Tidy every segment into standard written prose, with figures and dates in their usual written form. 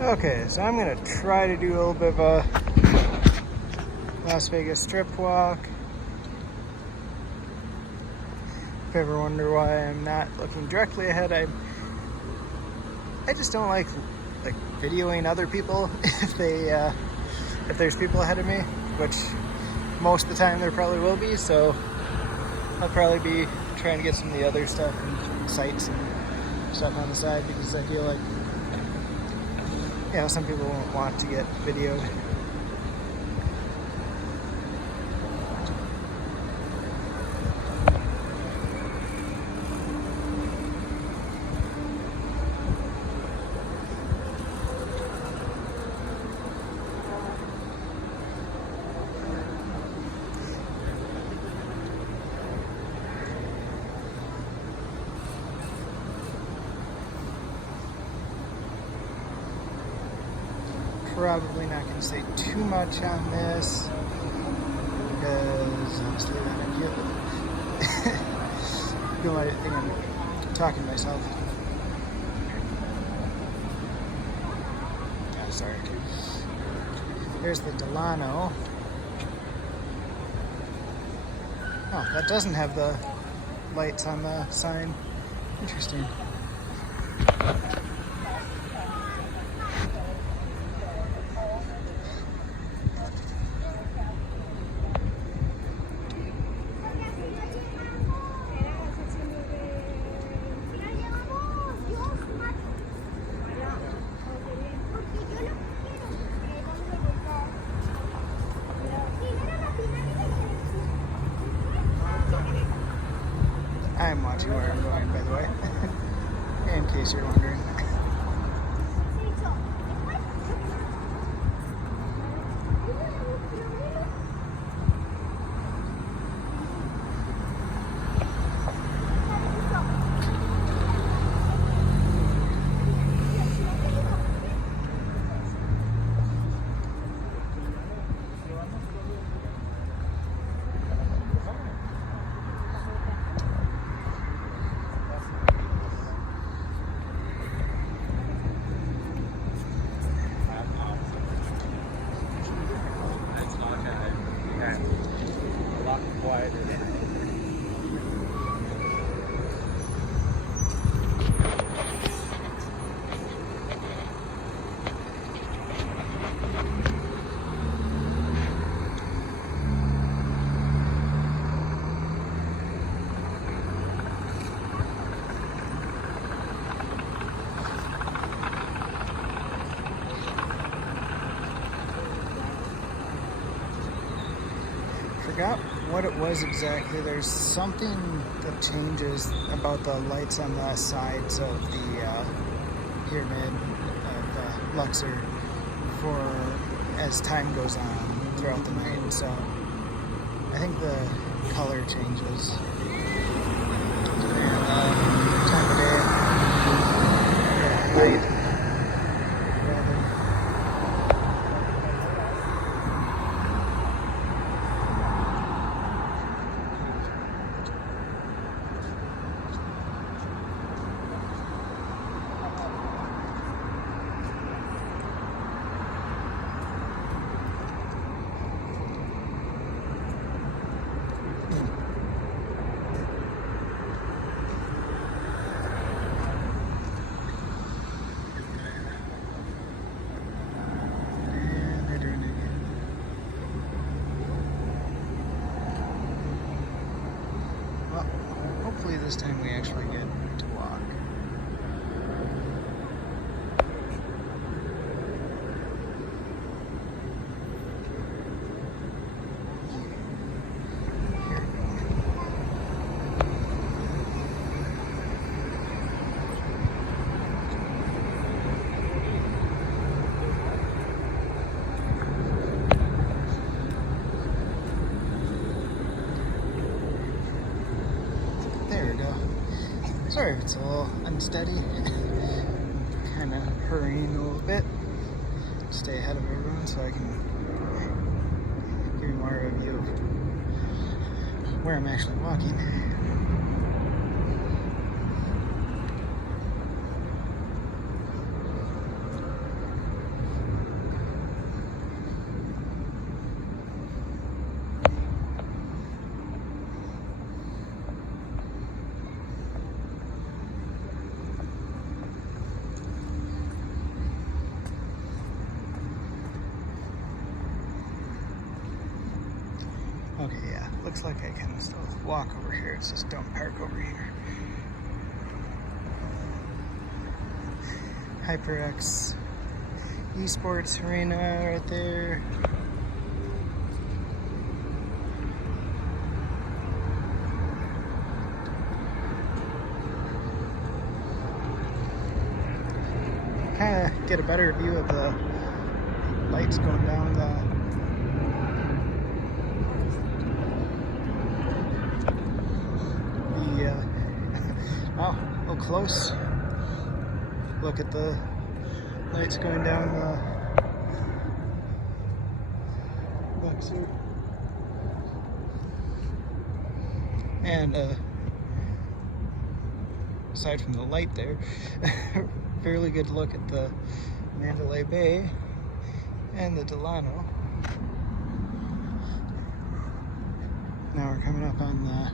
Okay, so I'm gonna try to do a little bit of a Las Vegas strip walk. If you ever wonder why I'm not looking directly ahead, I just don't like videoing other people if there's people ahead of me, which most of the time there probably will be. So I'll probably be trying to get some of the other stuff and sights and stuff on the side, because I feel like, you know, some people won't want to get videoed. Probably not going to say too much on this, because honestly, then I feel like I'm talking to myself. Oh, sorry. There's the Delano. Oh, that doesn't have the lights on the sign. Interesting. I'm watching where I'm going, by the way, in case you're wondering. Forgot what it was exactly. There's something that changes about the lights on the sides of the pyramid of Luxor as time goes on throughout the night. So I think the color changes and time of day, light. Hopefully this time we actually get to walk. Sorry if it's a little unsteady. Kind of hurrying a little bit. Stay ahead of everyone so I can give you more of a view of where I'm actually walking. looks like I can still walk over here. It's just don't park over here. HyperX Esports Arena right there. Kind of get a better view of the lights going down oh, a little close. Look at the lights going down the Luxor. And aside from the light there, fairly good look at the Mandalay Bay and the Delano. Now we're coming up on the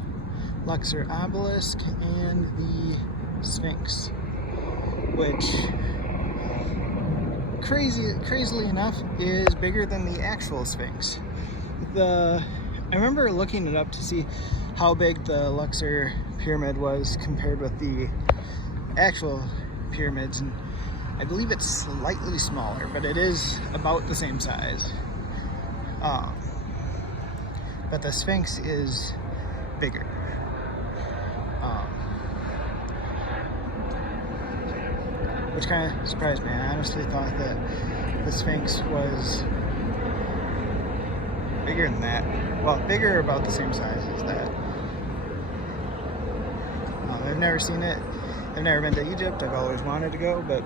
Luxor Obelisk and the Sphinx, which crazily enough is bigger than the actual Sphinx. I remember looking it up to see how big the Luxor pyramid was compared with the actual pyramids, and I believe it's slightly smaller, but it is about the same size. But the Sphinx is bigger. Which kind of surprised me. I honestly thought that the Sphinx was bigger than that. Well, bigger, about the same size as that. I've never seen it. I've never been to Egypt. I've always wanted to go, but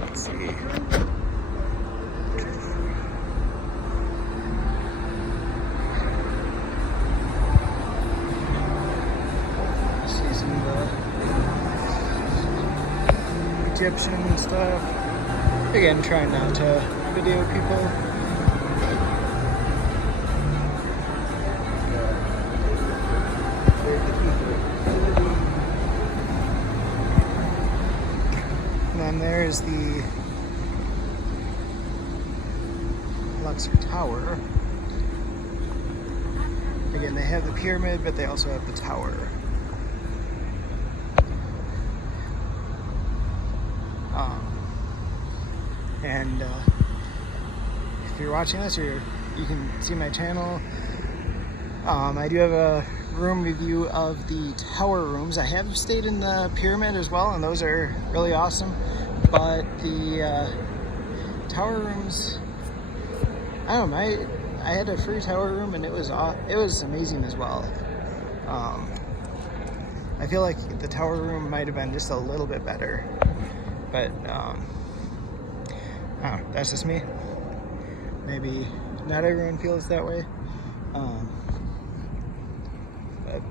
let's see. See some of the Egyptian stuff. Again, trying not to video people. And then there's the Luxor Tower. Again, they have the pyramid, but they also have the tower. And if you're watching this, or you can see my channel, I do have a room review of the tower rooms. I have stayed in the pyramid as well, and those are really awesome. But the tower rooms, I don't know. I had a free tower room, and it was amazing as well. I feel like the tower room might have been just a little bit better, but oh, that's just me. Maybe not everyone feels that way. But,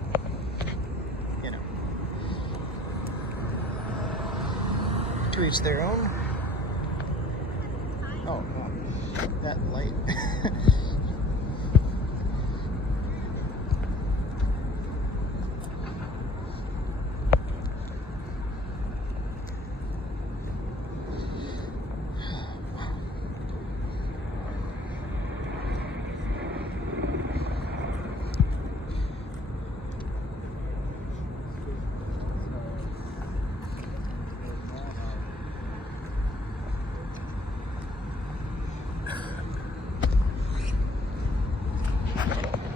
you know, to each their own. Oh, no, that light.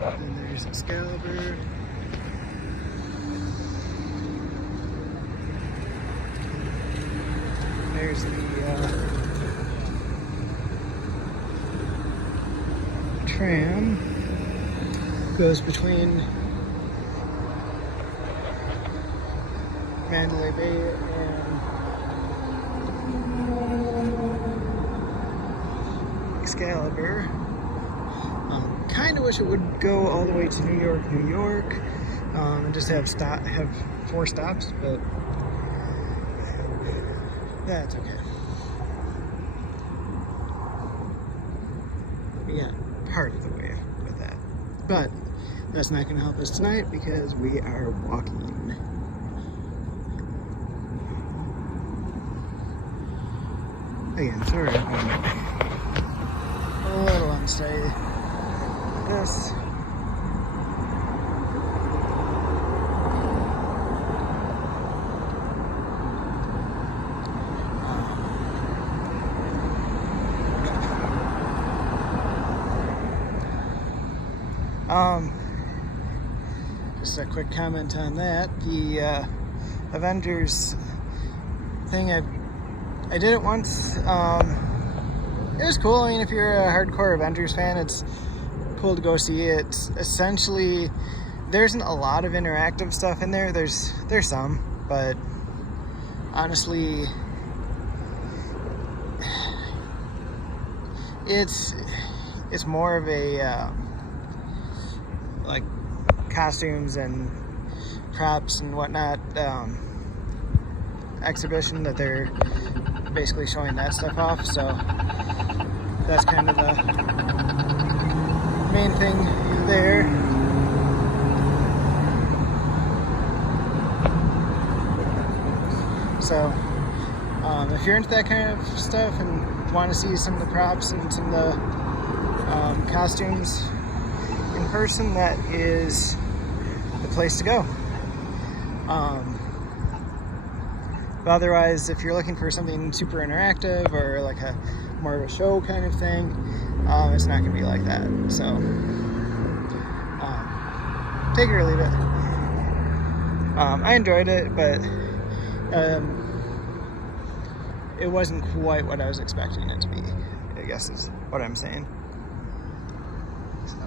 And there's Excalibur. There's the tram. Goes between Mandalay Bay and Excalibur. Kind of wish it would go all the way to New York, and just have 4 stops, but that's okay. We got part of the way with that, but that's not going to help us tonight because we are walking. Again, sorry, I'm a little unsteady. This. Just a quick comment on that. The Avengers thing, I did it once. It was cool. I mean, if you're a hardcore Avengers fan, it's cool to go see it. Essentially, there isn't a lot of interactive stuff in there. There's some, but honestly, it's more of a like costumes and props and whatnot exhibition that they're basically showing that stuff off. So that's kind of the main thing there. So if you're into that kind of stuff and want to see some of the props and some of the costumes in person, that is the place to go. But otherwise, if you're looking for something super interactive or like a more of a show kind of thing, it's not going to be like that. So take it or leave it. I enjoyed it, but it wasn't quite what I was expecting it to be, I guess is what I'm saying. So.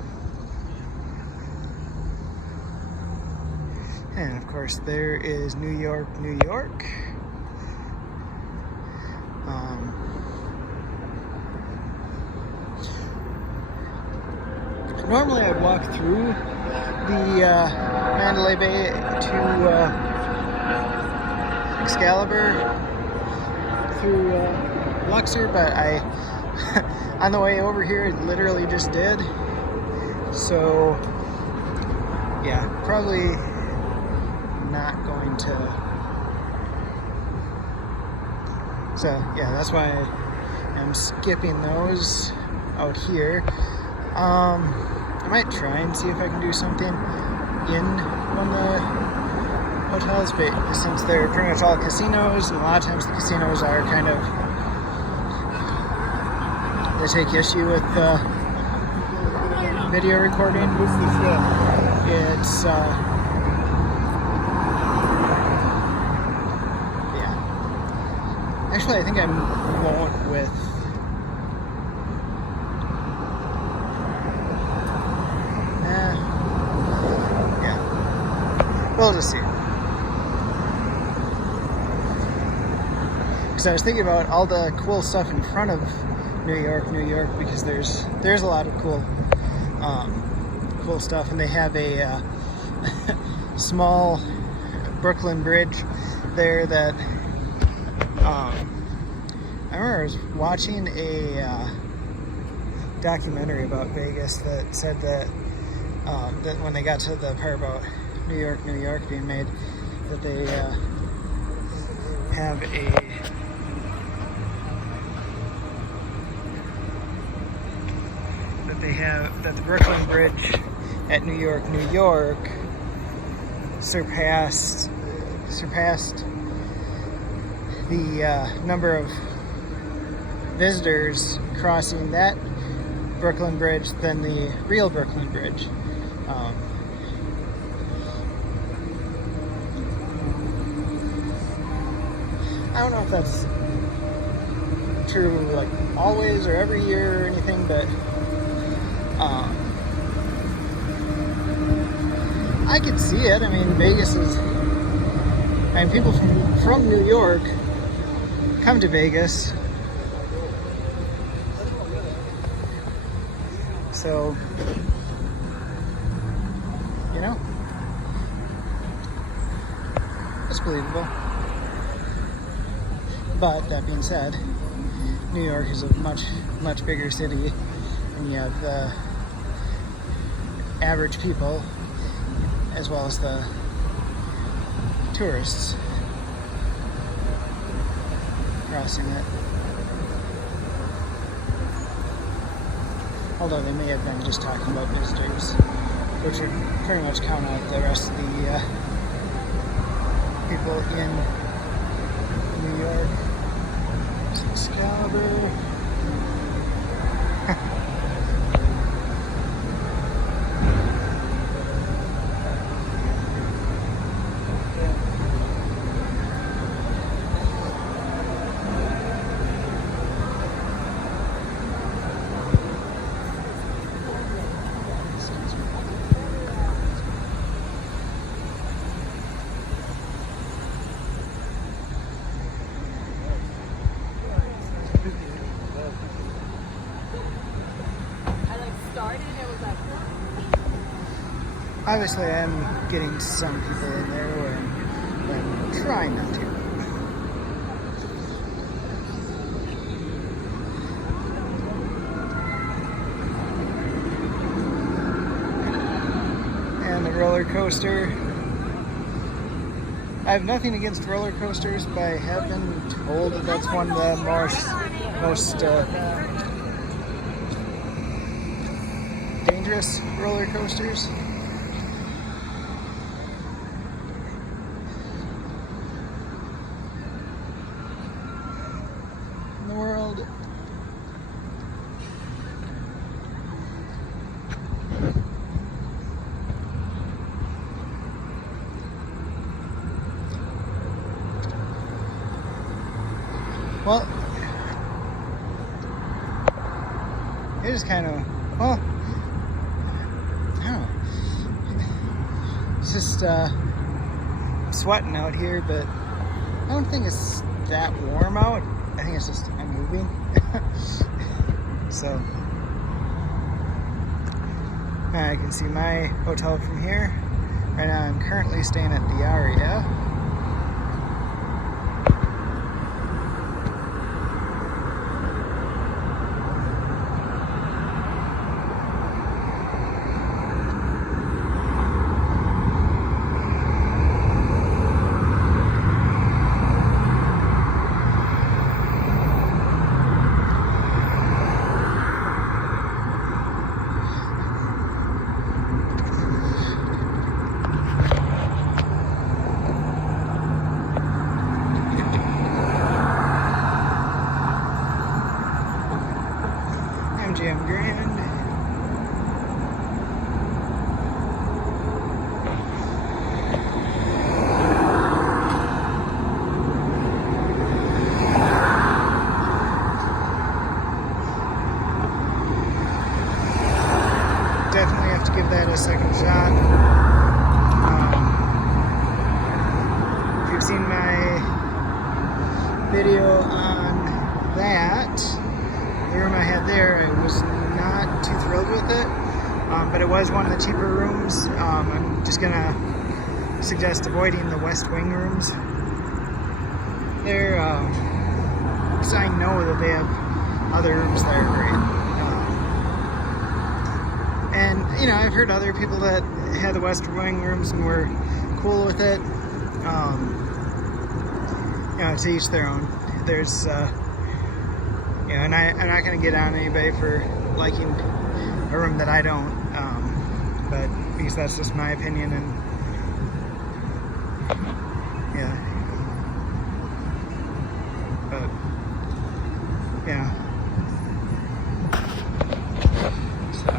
And of course, there is New York, New York. Normally I'd walk through the Mandalay Bay to Excalibur through Luxor, but I on the way over here literally just did. So yeah, probably not going to. So yeah, that's why I'm skipping those out here. I might try and see if I can do something in one of the hotels, but since they're pretty much all casinos, and a lot of times the casinos are kind of, they take issue with video recording. It's yeah. Actually, I think I won't with. We'll just see. Because I was thinking about all the cool stuff in front of New York, New York, because there's a lot of cool stuff, and they have a small Brooklyn Bridge there that I remember I was watching a documentary about Vegas that said that that when they got to the part about New York, New York being made, that they have that the Brooklyn Bridge at New York, New York surpassed the number of visitors crossing that Brooklyn Bridge than the real Brooklyn Bridge. I don't know if that's true like always or every year or anything, but I could see it. I mean, Vegas is, and people from New York come to Vegas, so you know, it's believable. But that being said, New York is a much bigger city, and you have the average people as well as the tourists crossing it. Although they may have been just talking about visitors, which would pretty much count out the rest of the people in New York. Excalibur. Obviously, I'm getting some people in there where I'm trying not to. And the roller coaster. I have nothing against roller coasters, but I have been told that that's one of the most dangerous roller coasters. In the world. Well, it is kind of, well, I don't know. It's just sweating out here, but I don't think it's that warm out. I think it's just I'm moving. So, I can see my hotel from here. Right now I'm currently staying at the Aria. MGM Grand. Definitely have to give that a second shot. If you've seen my video on that, the room I had there, I was not too thrilled with it, but it was one of the cheaper rooms. I'm just gonna suggest avoiding the West Wing rooms. They're, because I know that they have other rooms that are great. And, you know, I've heard other people that had the West Wing rooms and were cool with it. You know, to each their own. There's, yeah, and I'm not going to get on anybody for liking a room that I don't, but because that's just my opinion, and yeah, but yeah, so.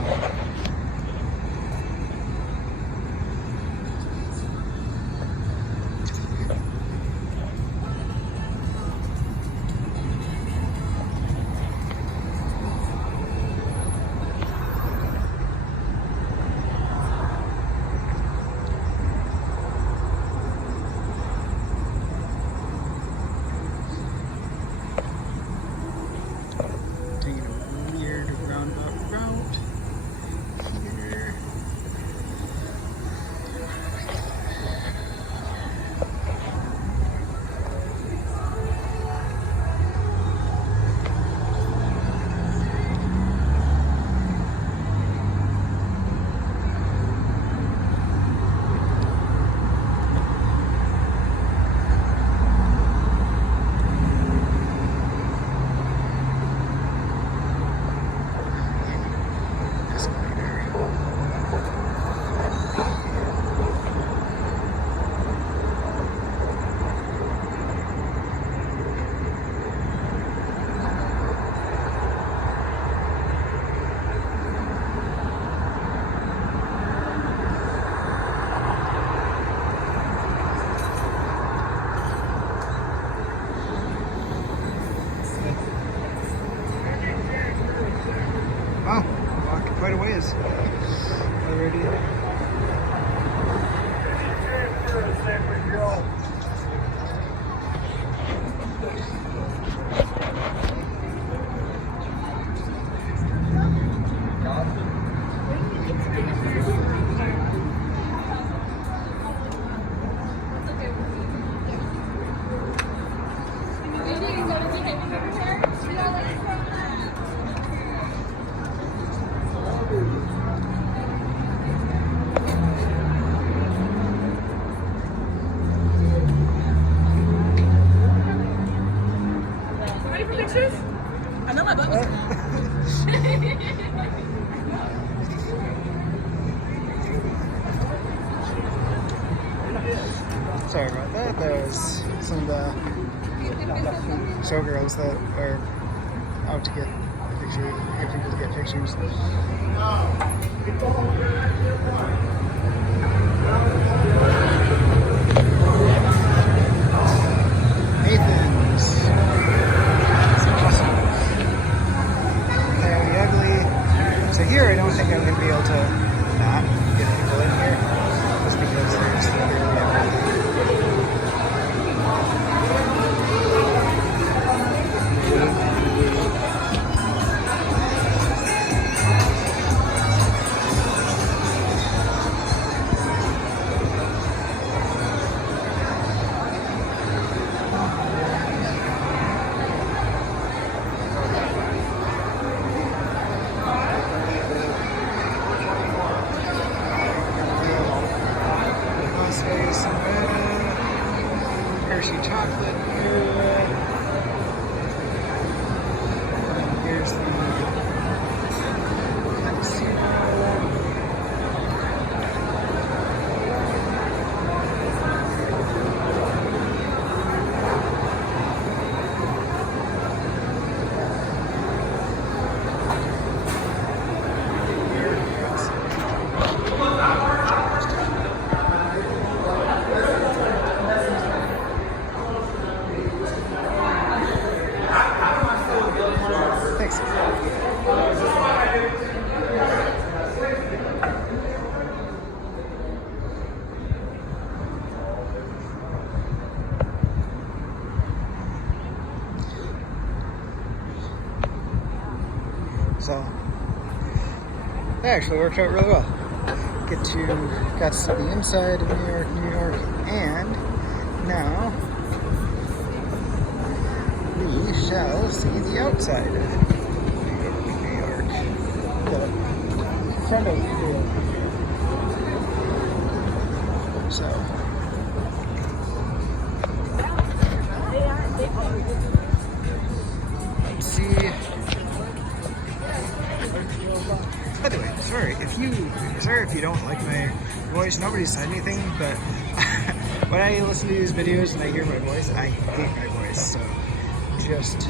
quite a ways already. I know my book. Sorry about that. That was some of the showgirls that are out to get pictures, get people to get pictures. Nathan's. That's awesome. Coyote Ugly. So here I don't think I'm going to be able to not get people in here. Just because there's literally everything. Hershey chocolate good. Here's the casino. Thanks. So that actually worked out really well. Got to see the inside of New York, and now we shall see the outside of New York. The front of New York. So let's see. By the way, sorry if you don't like my voice. Nobody said anything, but when I listen to these videos and I hear my voice, I hate my voice. So just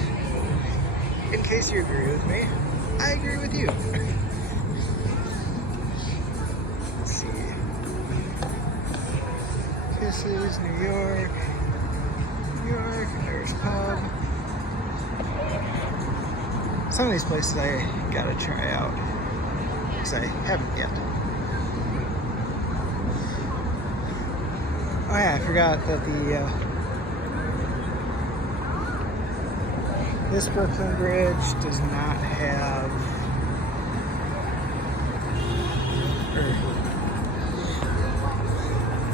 in case you agree with me, I agree with you. Let's see. Kisses, New York, Irish pub. Some of these places I gotta try out, because I haven't yet. Oh yeah, I forgot that this Brooklyn Bridge does not have,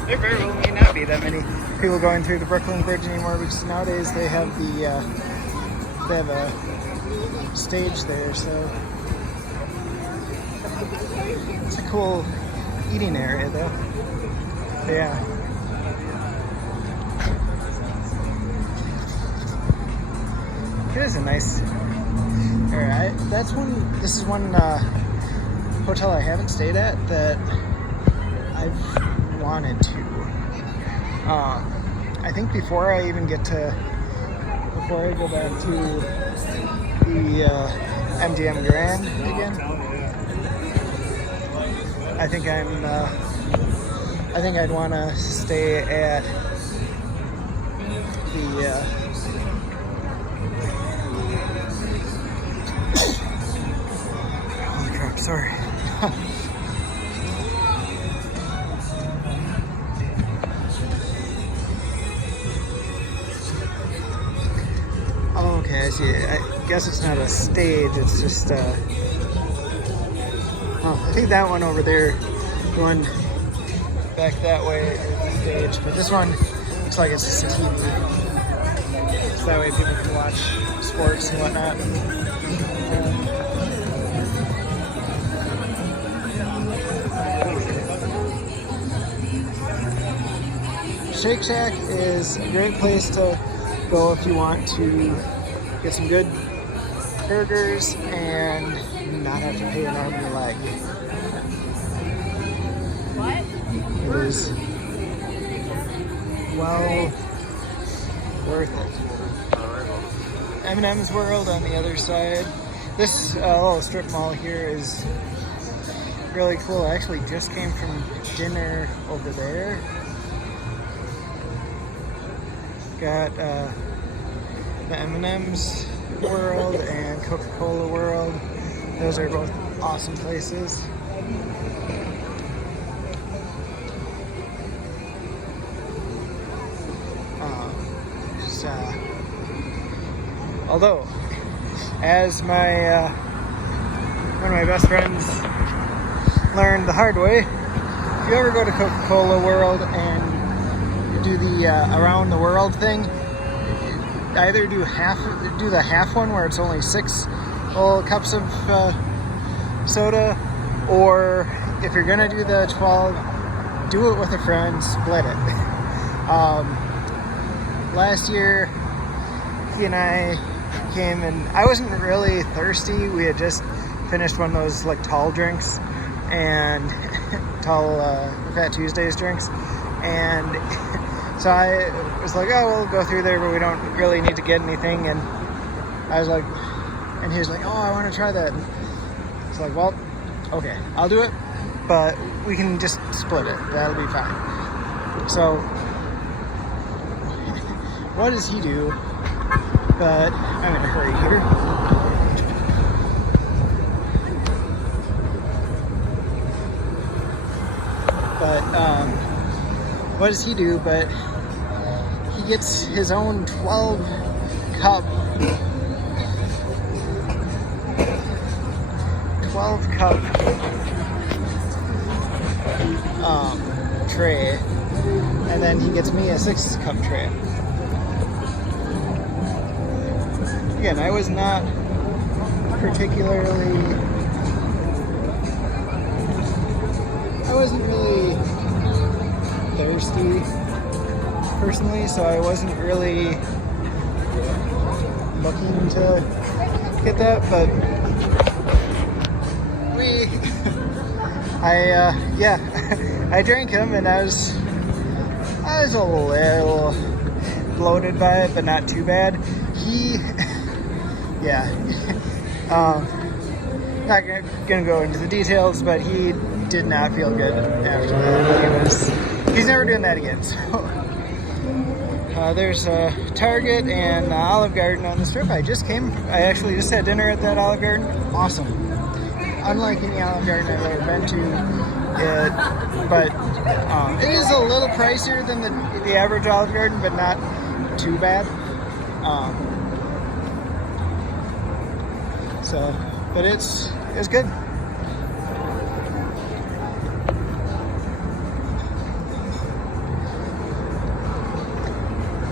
there very well may not be that many people going through the Brooklyn Bridge anymore, because nowadays they have a stage there, so it's a cool eating area though. Yeah. It is a nice area. This is one hotel I haven't stayed at that I've wanted to. I think before I go back to the MGM Grand again, I think I'd want to stay at the holy crap, sorry. Oh, okay, I see. I guess it's not a stage, it's just oh, I think that one over there, the one back that way is the stage, but this one looks like it's just a TV. So that way people can watch sports and whatnot. Shake Shack is a great place to go if you want to get some good burgers and not have to pay an arm and a leg. What? It is well worth it. M&M's World on the other side. This little strip mall here is really cool. I actually just came from dinner over there. Got the M&M's World and Coca-Cola World. Those are both awesome places. Although, as my one of my best friends learned the hard way, if you ever go to Coca-Cola World and you do the around the world thing, either do the half one where it's only 6 little cups of soda, or if you're gonna do the 12, do it with a friend, split it. Last year, he and I came and I wasn't really thirsty. We had just finished one of those like tall drinks and tall Fat Tuesdays drinks, and so I was like, oh, we'll go through there, but we don't really need to get anything. And I was like, and he was like, oh, I want to try that. And it's like, well, okay, I'll do it, but we can just split it. That'll be fine. So what does he do? But I'm in a hurry here. But what does he do? But he gets his own 12 cup tray, and then he gets me a 6 cup tray. Again, I was not particularly, I wasn't really thirsty personally, so I wasn't really looking to get that, but I drank him, and I was a little bloated by it, but not too bad. Not gonna go into the details, but he did not feel good after that. He's never doing that again. So there's a Target and Olive Garden on the strip. I actually just had dinner at that Olive Garden. Awesome. Unlike any Olive Garden I've ever been to, but it is a little pricier than the average Olive Garden, but not too bad. But it's good.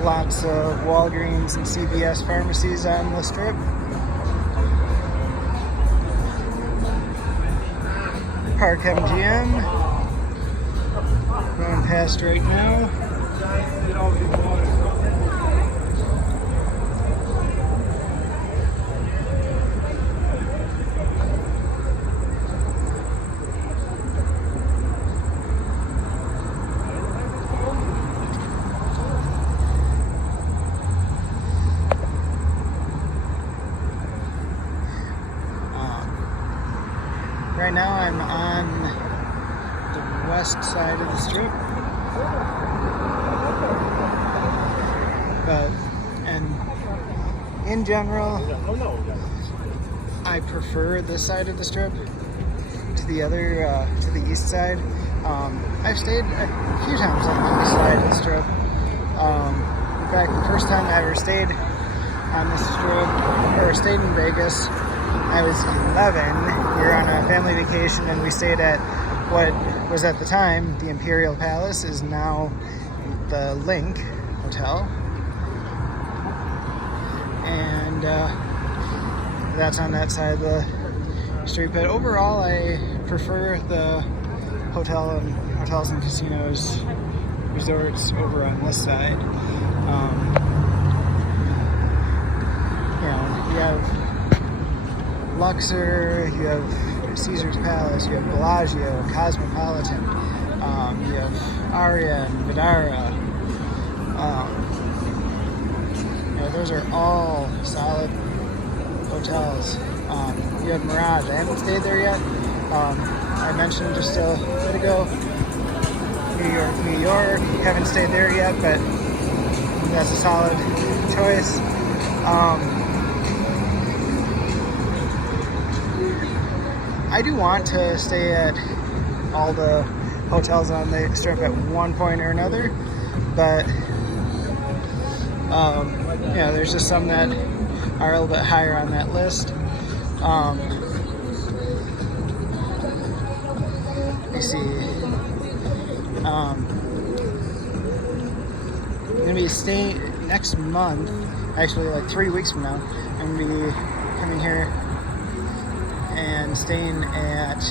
Lots of Walgreens and CVS pharmacies on the strip. Park MGM. Going past right now. Right now I'm on the west side of the strip, and in general, I prefer this side of the strip to to the other, to the east side. I've stayed a few times on the east side of the Strip. In fact, the first time I ever stayed on the Strip, or stayed in Vegas, I was 11. We were on a family vacation and we stayed at what was at the time the Imperial Palace, is now the Link Hotel. And that's on that side of the street. But overall, I prefer the hotels and casinos, resorts over on this side. You have Luxor, you have Caesar's Palace, you have Bellagio, Cosmopolitan, you have Aria and Vidara. Those are all solid hotels. You have Mirage. I haven't stayed there yet. I mentioned just a bit ago, New York. Haven't stayed there yet, but that's a solid choice. I do want to stay at all the hotels on the Strip at one point or another, but there's just some that are a little bit higher on that list. Let me see. I'm gonna be staying next month, actually like 3 weeks from now. I'm gonna be coming here and staying at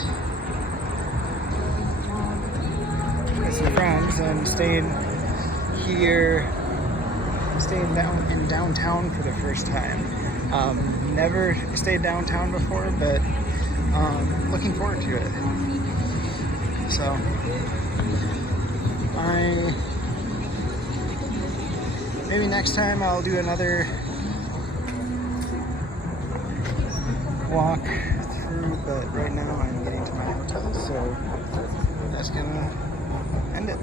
with some friends and staying down in downtown for the first time. Never stayed downtown before, but looking forward to it. So maybe next time I'll do another walk through, but right now I'm getting to my hotel, so that's gonna end it.